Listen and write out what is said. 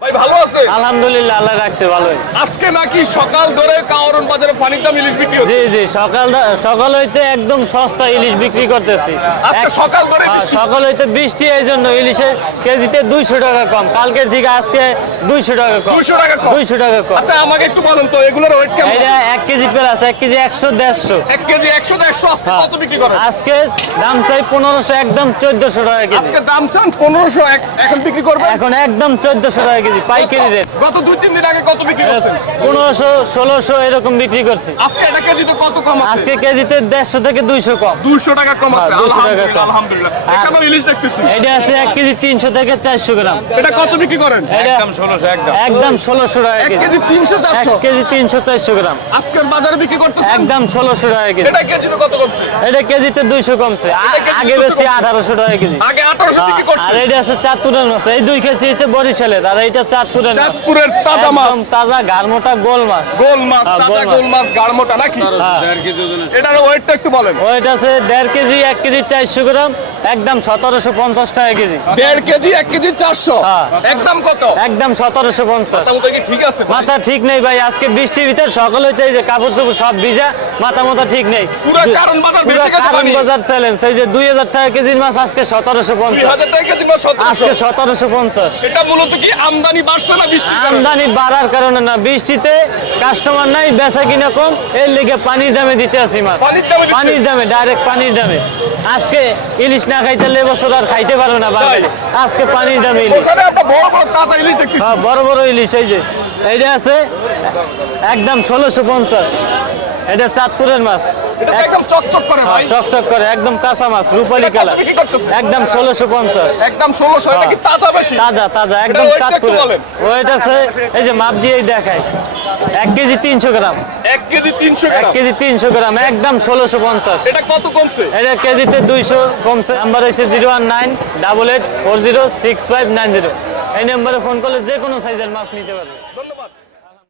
ভাই ভালো? আছে? আলহামদুলিল্লাহ আল্লাহ রাখছে ভালোই। আজকে নাকি সকাল ধরে কাওরন বাজারে পানির দাম ইলিশ বিক্রি হচ্ছে? জি জি সকাল সকাল হইতে একদম সস্তা ইলিশ বিক্রি করতেছি। আজকে সকাল ধরে হ্যাঁ, সকাল হইতে বৃষ্টি এই জন্য ইলিশের কেজিতে দুইশো টাকা কম। কালকের থেকে আজকে দুইশো টাকা কম। 200 টাকা কম? দুইশো টাকা কম। আচ্ছা আমাকে একটু বলেন তো এগুলোর ওয়েট কেমন? এটা এক কেজি প্লাস এক কেজি একশো দেড়শো। এক কেজি একশো দেড়শো আজকে হ্যাঁ। কত বিক্রি করেন? আজকে দাম চাই পনেরোশো একদম চোদ্দশো টাকা কেজি। আজকে দাম চান পনেরোশো এখন বিক্রি করবেন? এখন একদম চোদ্দশো টাকা কেজি পাইকারি রেট গত দুই তিন দিন আগে কত বিক্রি করছেন? পনেরোশো ষোলোশো এরকম বিক্রি করছি। আজকে এটা কেজি কত কম আজকে কেজিতে দেড়শো থেকে দুইশো কম। দুইশো টাকা কম আছে। 200 টাকা কম। আলহামদুলিল্লাহ। আর- ইলিশ দেখতেছি এটা আছে এক কেজি তিনশো থেকে চারশো গ্রাম। এটা কত বিক্রি করেন? এটা একদম ষোলোশো টাকা এক কেজি। কেজি তিনশো চারশো? কেজি তিনশো চারশো গ্রাম। আজকের বাজারে বিক্রি করতেছেন? একদম ষোলোশো টাকা কেজি। এটা কেজি কত করছে এটা কেজিতে দুইশো কমছে। আগে বেশি আঠারোশো টাকা কেজি। আগে আঠারোশো বিক্রি আর এটা আছে চাঁদপুরের মাছ। এই দুই কেজি হচ্ছে বরিশালের। আর এটা চাঁদপুরের চাঁদপুরের তাজা মাছ। তাজা গাড়মোটা গোল মাছ। গোল মাছ হ্যাঁ, তাজা গোল মাছ। গাড়মোটা নাকি? হ্যাঁ। এটার ওয়েটটা একটু বলেন। ওয়েট আছে দেড় কেজি এক কেজি চারশো গ্রাম। একদম সতেরোশো পঞ্চাশ টাকা কেজি। দেড় কেজি এক কেজি চারশো। হ্যাঁ। একদম কত? একদম সতেরোশো পঞ্চাশ। ঠিক আছে মাথা ঠিক নেই ভাই আজকে বৃষ্টির ভিতর সকাল হইতে এই যে কাপড় চোপড় সব ভিজা মাথা মাথা ঠিক নেই। পুরো কারণ বাজার বেশি গেছে কারণ বাজার চ্যালেঞ্জ এই যে দুই হাজার টাকা কেজির মাছ আজকে সতেরোশো পঞ্চাশ। আজকে সতেরোশো পঞ্চাশ। এটা মূলত কি আমদানি বাড়ছে না বৃষ্টি আমদানি বাড়ার কারণে না বৃষ্টিতে কাস্টমার নাই বেচা কিনা কম এর লিগে পানির দামে দিতে আসি মাছ। পানির দামে পানির দামে ডাইরেক্ট পানির দামে। আজকে ইলিশ না খাইতে এবছর আর খাইতে পারো না বাঙালি আজকে পানির দামে ইলিশ। বড় বড় ইলিশ হ্যাঁ বড় বড় ইলিশ এই যে। এইটা আছে একদম ষোলোশো পঞ্চাশ। এটা চাঁদপুরের মাছ। একদম চকচক করে ভাই। চকচক করে একদম কাঁচা মাছ রূপালি কালার। একদম ষোলোশো পঞ্চাশ। একদম ষোলোশো এটা কি তাজা বেশি? তাজা তাজা একদম চাঁদপুরের। ওয়েট আছে এই যে মাপ দিয়েই দেখায়। এক কেজি তিনশো গ্রাম। এক কেজি তিনশো এক কেজি তিনশো গ্রাম একদম ষোলোশো পঞ্চাশ। এটা কত কমছে? এটা কেজিতে দুইশো কমছে। নাম্বার হচ্ছে zero one nine double eight four zero six five nine zero. এই নাম্বারে ফোন করলে যে কোনো সাইজের মাছ নিতে পারবে।